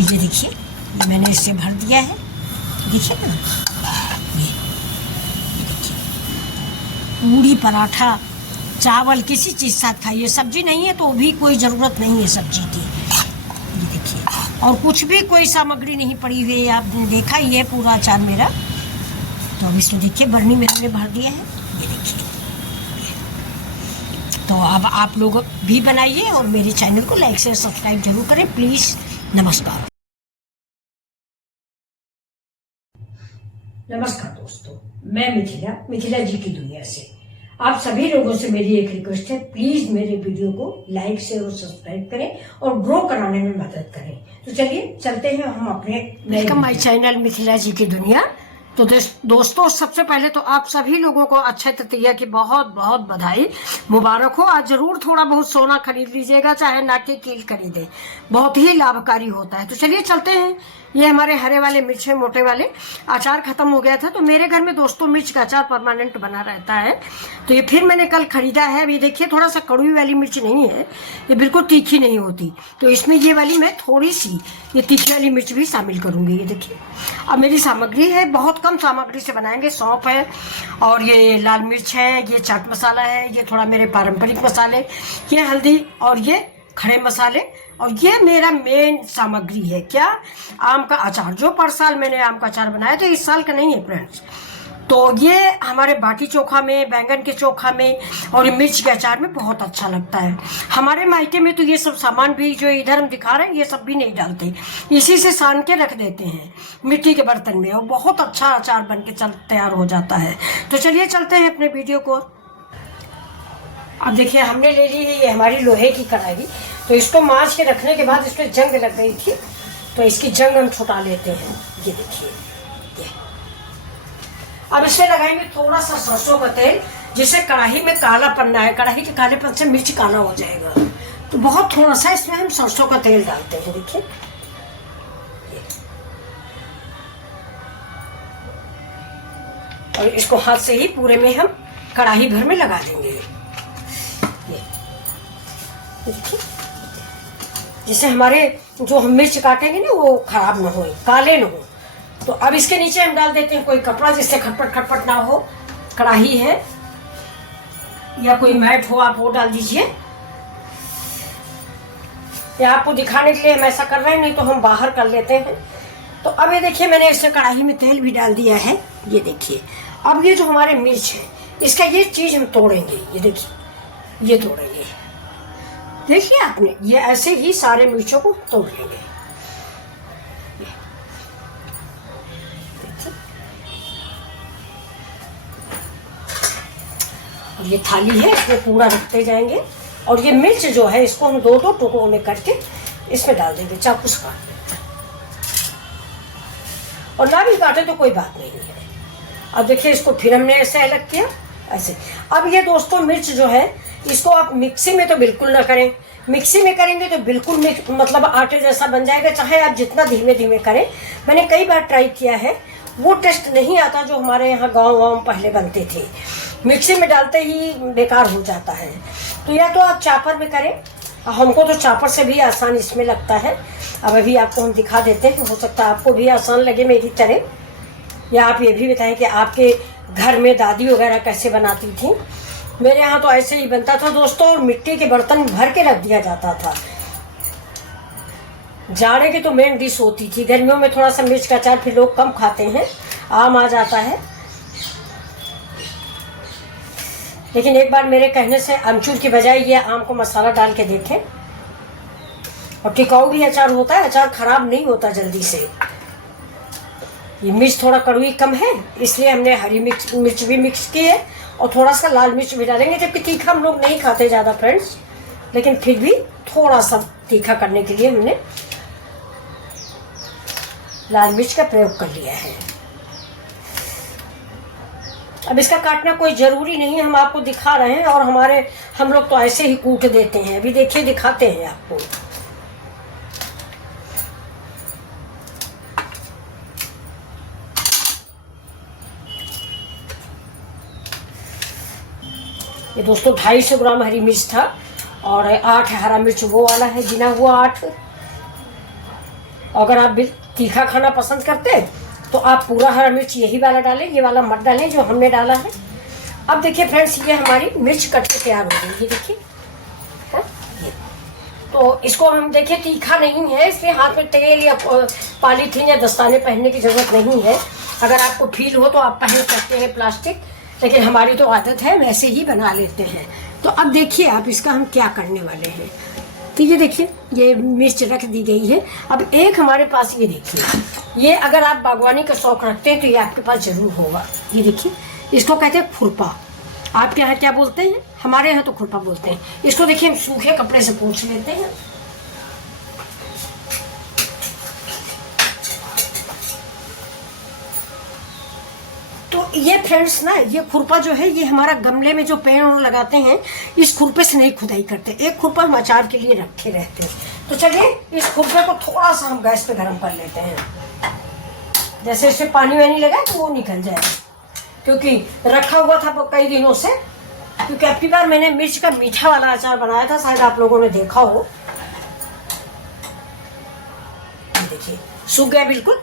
तो ये देखिए, ये मैंने इससे भर दिया है, देखिए ना, ये देखिए, पूड़ी पराठा चावल किसी चीज़ साथ खाइए, सब्जी नहीं है तो भी कोई ज़रूरत नहीं है सब्जी की। ये देखिए, और कुछ भी कोई सामग्री नहीं पड़ी हुई है, आपने देखा ही है पूरा अचार मेरा। तो अब इसको देखिए बर्नी में हमने भर दिया है, ये देखिए। तो अब आप लोग भी बनाइए और मेरे चैनल को लाइक शेयर सब्सक्राइब जरूर करें प्लीज़। नमस्कार। नमस्कार दोस्तों, मैं मिथिला जी की दुनिया से आप सभी लोगों से मेरी एक रिक्वेस्ट है, प्लीज मेरे वीडियो को लाइक शेयर और सब्सक्राइब करें और ग्रो कराने में मदद करें। तो चलिए चलते हैं हम अपने वेलकम माय चैनल मिथिला जी की दुनिया। तो दोस्तों, सबसे पहले तो आप सभी लोगों को अक्षय तृतीया की बहुत बहुत बधाई, मुबारक हो। आज जरूर थोड़ा बहुत सोना खरीद लीजिएगा, चाहे नाक की कील खरीदे, बहुत ही लाभकारी होता है। तो चलिए चलते हैं। ये हमारे हरे वाले मिर्च है, मोटे वाले। अचार खत्म हो गया था तो मेरे घर में दोस्तों मिर्च का अचार परमानेंट बना रहता है, तो ये फिर मैंने कल खरीदा है। अभी देखिए थोड़ा सा कड़वी वाली मिर्च नहीं है, ये बिल्कुल तीखी नहीं होती, तो इसमें ये वाली मैं थोड़ी सी ये तीखी वाली मिर्च भी शामिल करूंगी। ये देखिए, अब मेरी सामग्री है, बहुत कम सामग्री से बनाएंगे। सौंफ है और ये लाल मिर्च है, ये चाट मसाला है, ये थोड़ा मेरे पारंपरिक मसाले, ये हल्दी और ये खड़े मसाले, और ये मेरा मेन सामग्री है क्या, आम का अचार। जो पर साल मैंने आम का अचार बनाया तो इस साल का नहीं है फ्रेंड्स। तो ये हमारे बाटी चोखा में, बैंगन के चोखा में और ये मिर्च के अचार में बहुत अच्छा लगता है। हमारे मायके में तो ये सब सामान भी जो इधर हम दिखा रहे हैं ये सब भी नहीं डालते, इसी से सान के रख देते हैं मिट्टी के बर्तन में, और बहुत अच्छा अचार बन के तैयार हो जाता है। तो चलिए चलते हैं अपने वीडियो को। अब देखिए, हमने ले ली है ये हमारी लोहे की कढ़ाई। तो इसको मांझ के रखने के बाद इसमें जंग लग गई थी, तो इसकी जंग हम छुटा लेते हैं। ये देखिए, ये अब इसमें लगाएंगे थोड़ा सा सरसों का तेल, जिससे कढ़ाई में काला पन्ना है, कढ़ाई के कालेपन से मिर्च काला हो जाएगा। तो बहुत थोड़ा सा इसमें हम सरसों का तेल डालते हैं। देखिए, और इसको हाथ से ही पूरे में हम कढ़ाई भर में लगा देंगे। देखिए, जिससे हमारे जो हम मिर्च काटेंगे ना वो खराब ना हो, काले ना हो। तो अब इसके नीचे हम डाल देते हैं कोई कपड़ा, जिससे खटपट खटपट ना हो। कढ़ाई है या कोई मैट हो आप वो डाल दीजिए, या आपको दिखाने के लिए हम ऐसा कर रहे हैं, नहीं तो हम बाहर कर लेते हैं। तो अब ये देखिए, मैंने इससे कढ़ाई में तेल भी डाल दिया है। ये देखिए, अब ये जो हमारे मिर्च है इसका ये चीज हम तोड़ेंगे। ये देखिए, ये तोड़ेंगे, देखिए आपने, ये ऐसे ही सारे मिर्चों को तोड़ लेंगे। और ये थाली है, इसमें पूरा रखते जाएंगे, और ये मिर्च जो है इसको हम दो दो टुकड़ों में करके इसमें डाल देंगे, चाकू से काट देंगे, और ना भी काटे तो कोई बात नहीं है। अब देखिए, इसको फिर हमने ऐसे अलग किया, ऐसे। अब ये दोस्तों मिर्च जो है इसको आप मिक्सी में तो बिल्कुल ना करें, मिक्सी में करेंगे तो बिल्कुल मतलब आटे जैसा बन जाएगा, चाहे आप जितना धीमे धीमे करें। मैंने कई बार ट्राई किया है, वो टेस्ट नहीं आता जो हमारे यहाँ गाँव पहले बनते थे। मिक्सी में डालते ही बेकार हो जाता है। तो या तो आप चापर में करें, हमको तो चापर से भी आसान इसमें लगता है। अब अभी आपको हम दिखा देते हैं, हो सकता है आपको भी आसान लगे मेरी तरह, या आप ये भी बताएं कि आपके घर में दादी वगैरह कैसे बनाती थी। मेरे यहाँ तो ऐसे ही बनता था दोस्तों, और मिट्टी के बर्तन भर के रख दिया जाता था। जाड़े की तो मेन डिश होती थी, गर्मियों में थोड़ा सा मिर्च का अचार फिर लोग कम खाते हैं, आम आ जाता है। लेकिन एक बार मेरे कहने से अमचूर की बजाय ये आम को मसाला डाल के देखें, और टिकाऊ भी अचार होता है, अचार खराब नहीं होता जल्दी से। ये मिर्च थोड़ा कड़वी कम है, इसलिए हमने हरी मिर्च भी मिक्स की है, और थोड़ा सा लाल मिर्च भी डालेंगे, जबकि तीखा हम लोग नहीं खाते ज़्यादा फ्रेंड्स, लेकिन फिर भी थोड़ा सा तीखा करने के लिए हमने लाल मिर्च का प्रयोग कर लिया है। अब इसका काटना कोई ज़रूरी नहीं है, हम आपको दिखा रहे हैं, और हम लोग तो ऐसे ही कूट देते हैं। अभी देखिए, दिखाते हैं आपको। ये दोस्तों 250 ग्राम हरी मिर्च था, और 8 हरा मिर्च वो वाला है गिना हुआ 8। अगर आप भी तीखा खाना पसंद करते हैं तो आप पूरा हरा मिर्च यही वाला डालें, ये वाला मत डालें जो हमने डाला है। अब देखिए फ्रेंड्स, ये हमारी मिर्च कट के तैयार हो गई, ये देखिए। तो इसको हम देखिए तीखा नहीं है, इसलिए हाथ में तेल या पॉलीथीन या दस्ताने पहनने की जरूरत नहीं है। अगर आपको फील हो तो आप पहन सकते हैं प्लास्टिक, लेकिन हमारी तो आदत है वैसे ही बना लेते हैं। तो अब देखिए आप इसका हम क्या करने वाले हैं। तो ये देखिए, ये मिर्च रख दी गई है। अब एक हमारे पास ये देखिए, ये अगर आप बागवानी का शौक रखते हैं तो ये आपके पास जरूर होगा। ये देखिए, इसको कहते हैं खुरपा। आपके यहाँ क्या बोलते हैं? हमारे यहाँ तो खुरपा बोलते हैं। इसको देखिए हम सूखे कपड़े से पोंछ लेते हैं। तो ये फ्रेंड्स ना, ये खुरपा जो है ये हमारा गमले में जो पेड़ लगाते हैं इस खुरपे से नहीं खुदाई करते। एक खुरपा हम अचार के लिए रखे रहते हैं। तो चलिए इस खुरपे को थोड़ा सा हम गैस पे गर्म कर लेते हैं। जैसे इससे पानी वानी लगा तो वो निकल जाए, क्योंकि रखा हुआ था कई दिनों से। क्योंकि अब की बार मैंने मिर्च का मीठा वाला अचार बनाया था, शायद आप लोगों ने देखा हो। देखिए सूख गया बिल्कुल।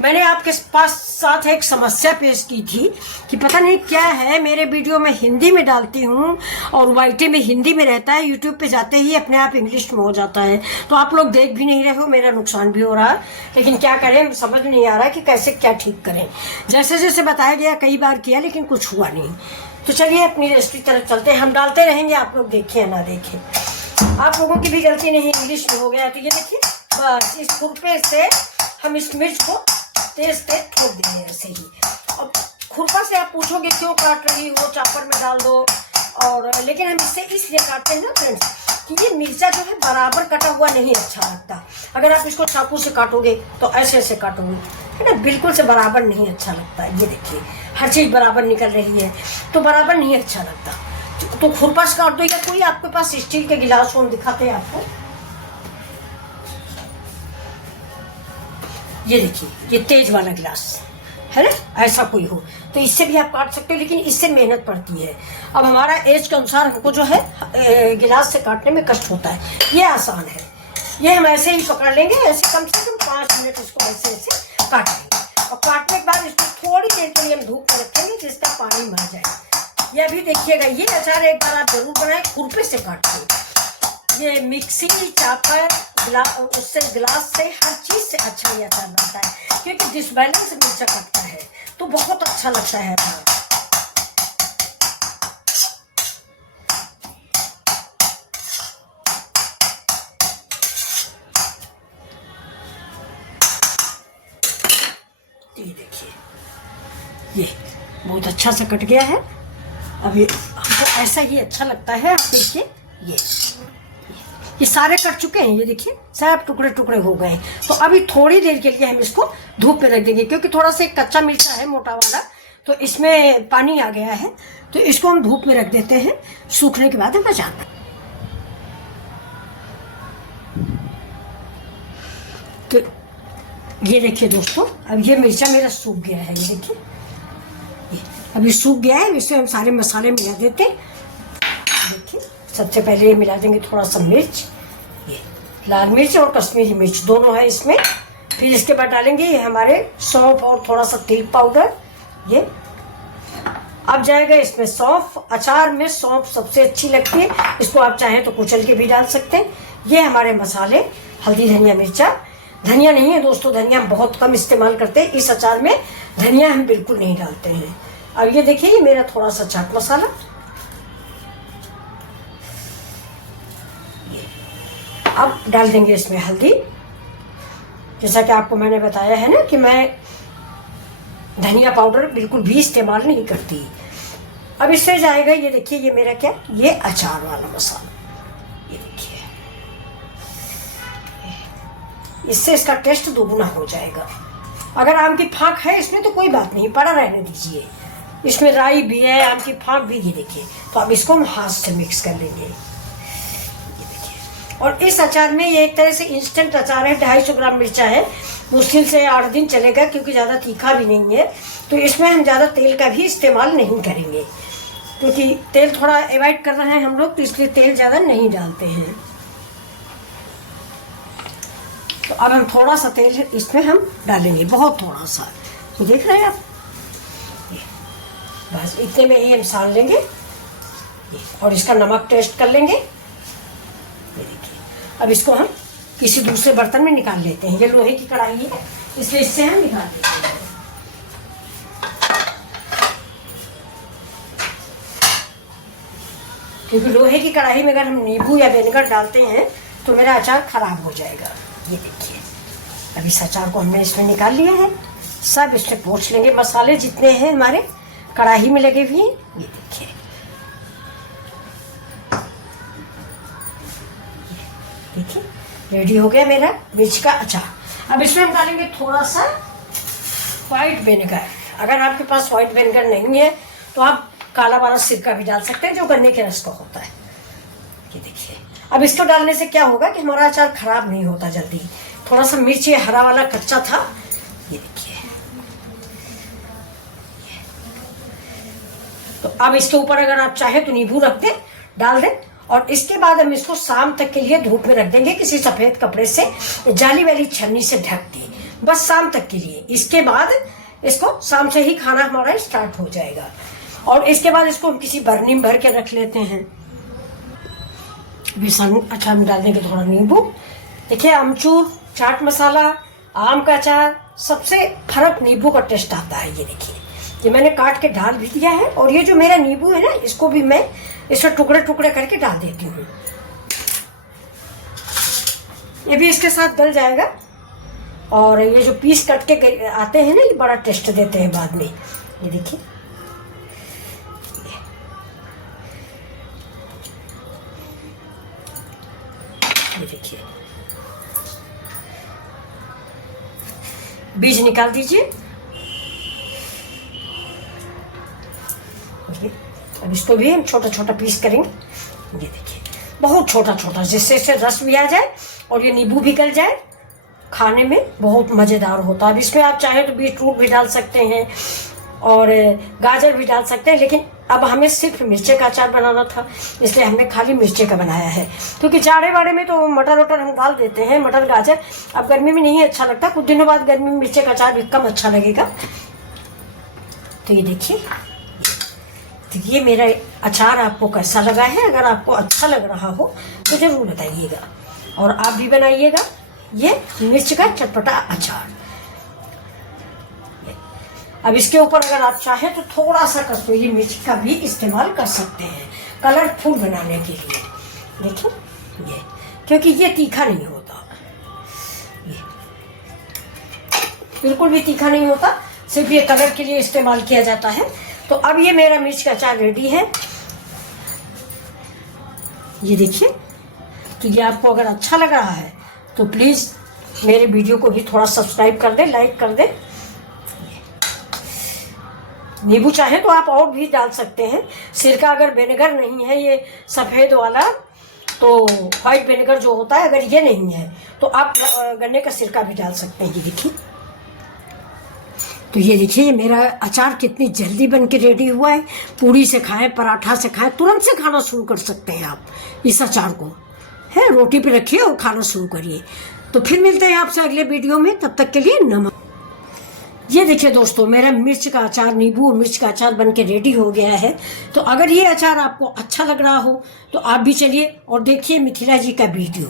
मैंने आपके पास साथ एक समस्या पेश की थी कि पता नहीं क्या है, मेरे वीडियो में हिंदी में डालती हूँ और वाईटी में हिंदी में रहता है, यूट्यूब पे जाते ही अपने आप इंग्लिश में हो जाता है। तो आप लोग देख भी नहीं रहे हो, मेरा नुकसान भी हो रहा है। लेकिन क्या करें, समझ नहीं आ रहा कि कैसे क्या ठीक करें। जैसे जैसे बताया गया कई बार किया, लेकिन कुछ हुआ नहीं। तो चलिए अपनी रेसिपी तरफ चलते हैं। हम डालते रहेंगे, आप लोग देखें या ना देखें। आप लोगों की भी गलती नहीं, इंग्लिश में हो गया। तो ये देखिए, बस इस खुरपे से हम इस मिर्च को तेज तेज ठोक देंगे ऐसे ही। अब खुरपा से आप पूछोगे क्यों काट रही हो, चापर में डाल दो। और लेकिन हम इससे इसलिए काटते हैं ना फ्रेंड्स कि ये मिर्चा जो है बराबर कटा हुआ नहीं अच्छा लगता। अगर आप इसको चाकू से काटोगे तो ऐसे ऐसे काटोगे, है ना, बिल्कुल से बराबर नहीं अच्छा लगता। ये देखिए हर चीज बराबर निकल रही है तो बराबर नहीं अच्छा लगता। तो खुरपा से काट दो, या कोई आपके पास स्टील के गिलास हो, हम दिखाते हैं आपको। ये देखिए, ये तेज वाला गिलास है ना, ऐसा कोई हो तो इससे भी आप काट सकते हो, लेकिन इससे मेहनत पड़ती है। अब हमारा एज के अनुसार हमको जो है गिलास से काटने में कष्ट होता है, ये आसान है। ये हम ऐसे ही पकड़ लेंगे, ऐसे कम से कम 5 मिनट इसको ऐसे ऐसे काट लेंगे। और काटने के बाद इसको थोड़ी देर के लिए हम धूप में रखेंगे जिसका पानी मर जाए। ये अभी देखिएगा, ये अचार एक बार आप जरूर बनाए, खुरपे से काटिए। ये मिक्सी, चापर, उससे गिलास से, हर चीज से अच्छा ये अचार बनता है, क्योंकि डिसबैलेंस मिर्चा कटता है तो बहुत अच्छा लगता है अचार। ये देखिए, ये बहुत अच्छा सा कट गया है। अब ये हमको ऐसा ही अच्छा लगता है। आप देखिए, ये सारे कट चुके हैं, ये देखिए सब टुकड़े टुकड़े हो गए। तो अभी थोड़ी देर के लिए हम इसको धूप में रख देंगे, क्योंकि थोड़ा सा एक कच्चा मिर्चा है मोटा वाला, तो इसमें पानी आ गया है। तो इसको हम धूप में रख देते हैं, सूखने के बाद हम बचाना। तो ये देखिए दोस्तों, अब ये मिर्चा मेरा सूख गया है। ये देखिए, अभी सूख गया है। इसमें हम सारे मसाले मिला देते हैं। देखिए, सबसे पहले ये मिला देंगे थोड़ा सा मिर्च, ये लाल मिर्च और कश्मीरी मिर्च दोनों है इसमें। फिर इसके बाद डालेंगे ये हमारे सौंफ और थोड़ा सा तिल पाउडर। ये अब जाएगा इसमें सौंफ। अचार में सौंफ सबसे अच्छी लगती है, इसको आप चाहें तो कुचल के भी डाल सकते हैं। ये हमारे मसाले, हल्दी, धनिया, मिर्चा। धनिया नहीं है दोस्तों, धनिया हम बहुत कम इस्तेमाल करते हैं इस अचार में, धनिया हम बिल्कुल नहीं डालते हैं। अब ये देखिए, ये मेरा थोड़ा सा चाट मसाला। अब डाल देंगे इसमें हल्दी। जैसा कि आपको मैंने बताया है ना कि मैं धनिया पाउडर बिल्कुल भी इस्तेमाल नहीं करती। अब इससे जाएगा, ये देखिए, ये मेरा क्या, ये अचार वाला मसाला। ये देखिए, इससे इसका टेस्ट दोगुना हो जाएगा। अगर आम की फाँक है इसमें तो कोई बात नहीं, पड़ा रहने दीजिए। इसमें राई भी है, आम की फाँक भी। ये देखिए, तो अब इसको हम हाथ से मिक्स कर लेंगे। और इस अचार में ये एक तरह से इंस्टेंट अचार है। 250 ग्राम मिर्चा है, मुश्किल से 8 दिन चलेगा, क्योंकि ज़्यादा तीखा भी नहीं है। तो इसमें हम ज़्यादा तेल का भी इस्तेमाल नहीं करेंगे, क्योंकि तेल थोड़ा अवॉइड कर रहे हैं हम लोग, तो इसलिए तेल ज़्यादा नहीं डालते हैं। तो अब हम थोड़ा सा तेल इसमें हम डालेंगे, बहुत थोड़ा सा, तो देख रहे हैं आप, बस इतने में ही हम सान लेंगे और इसका नमक टेस्ट कर लेंगे। ये देखिए, अब इसको हम किसी दूसरे बर्तन में निकाल लेते हैं। ये लोहे की कढ़ाई है, इसलिए इससे हम निकाल लेते हैं। क्योंकि लोहे की कढ़ाई में अगर हम नींबू या विनेगर डालते हैं तो मेरा अचार खराब हो जाएगा। ये देखिए, अब इस अचार को हमने इसमें निकाल लिया है। सब इसमें पोंछ लेंगे, मसाले जितने हैं हमारे कढ़ाई में लगे हुए हैं। ये देखिए, देखिए रेडी हो गया मेरा मिर्च का अचार। अब इसमें हम डालेंगे थोड़ा सा व्हाइट विनेगर। अगर आपके पास व्हाइट विनेगर नहीं है तो आप काला वाला सिरका भी डाल सकते हैं, जो गन्ने के रस का होता है। ये देखिए, अब इसको डालने से क्या होगा कि हमारा अचार खराब नहीं होता जल्दी। थोड़ा सा मिर्च ये हरा वाला कच्चा था। ये देखिए, तो अब इसके ऊपर अगर आप चाहे तो नींबू रख दें, डाल दें, और इसके बाद हम इसको शाम तक के लिए धूप में रख देंगे, किसी सफेद कपड़े से जाली वाली छन्नी से ढक के, बस शाम तक के लिए। इसके बाद इसको शाम से ही खाना हमारा स्टार्ट हो जाएगा। और इसके बाद इसको हम किसी बर्नी में भर के रख लेते हैं। बेसन अच्छा हम डाल देंगे थोड़ा नींबू। देखिए, अमचूर, चाट मसाला, आम का अचार, सबसे फर्क नींबू का टेस्ट आता है। ये देखिए, ये मैंने काट के डाल भी दिया है, और ये जो मेरा नींबू है ना, इसको भी मैं इसमें टुकड़े टुकड़े करके डाल देती हूँ। ये भी इसके साथ गल जाएगा। और ये जो पीस कट के आते हैं ना, ये बड़ा टेस्ट देते हैं बाद में। ये देखिए, ये देखिए, बीज निकाल दीजिए। अब इसको भी हम छोटा छोटा पीस करेंगे। ये देखिए, बहुत छोटा छोटा, जिससे इससे रस भी आ जाए और ये नींबू भी गल जाए। खाने में बहुत मज़ेदार होता है। अब इसमें आप चाहे तो बीट रूट भी डाल सकते हैं और गाजर भी डाल सकते हैं, लेकिन अब हमें सिर्फ मिर्चे का अचार बनाना था, इसलिए हमने खाली मिर्चे का बनाया है। क्योंकि जाड़े वाड़े में तो मटर वटर हम डाल देते हैं, मटर गाजर। अब गर्मी में नहीं अच्छा लगता, कुछ दिनों बाद गर्मी में मिर्चे का अचार भी कम अच्छा लगेगा। तो ये देखिए, तो ये मेरा अचार आपको कैसा लगा है? अगर आपको अच्छा लग रहा हो तो ज़रूर बताइएगा, और आप भी बनाइएगा ये मिर्च का चटपटा अचार। अब इसके ऊपर अगर आप चाहें तो थोड़ा सा कश्मीरी मिर्च का भी इस्तेमाल कर सकते हैं, कलरफुल बनाने के लिए। देखो ये, क्योंकि ये तीखा नहीं होता, ये बिल्कुल भी तीखा नहीं होता, सिर्फ ये कलर के लिए इस्तेमाल किया जाता है। तो अब ये मेरा मिर्च का अचार रेडी है। ये देखिए, कि ये आपको अगर अच्छा लग रहा है तो प्लीज़ मेरे वीडियो को भी थोड़ा सब्सक्राइब कर दें, लाइक कर दें। नींबू चाहे तो आप और भी डाल सकते हैं। सिरका अगर विनेगर नहीं है, ये सफ़ेद वाला, तो वाइट विनेगर जो होता है, अगर ये नहीं है तो आप गन्ने का सिरका भी डाल सकते हैं। ये देखिए, तो ये देखिए मेरा अचार कितनी जल्दी बन के रेडी हुआ है। पूरी से खाएं, पराठा से खाएं, तुरंत से खाना शुरू कर सकते हैं आप इस अचार को। है, रोटी पे रखिए और खाना शुरू करिए। तो फिर मिलते हैं आपसे अगले वीडियो में, तब तक के लिए नमस्कार। ये देखिए दोस्तों, मेरा मिर्च का अचार, नींबू और मिर्च का अचार बन के रेडी हो गया है। तो अगर ये अचार आपको अच्छा लग रहा हो तो आप भी चलिए और देखिए मिथिला जी का वीडियो।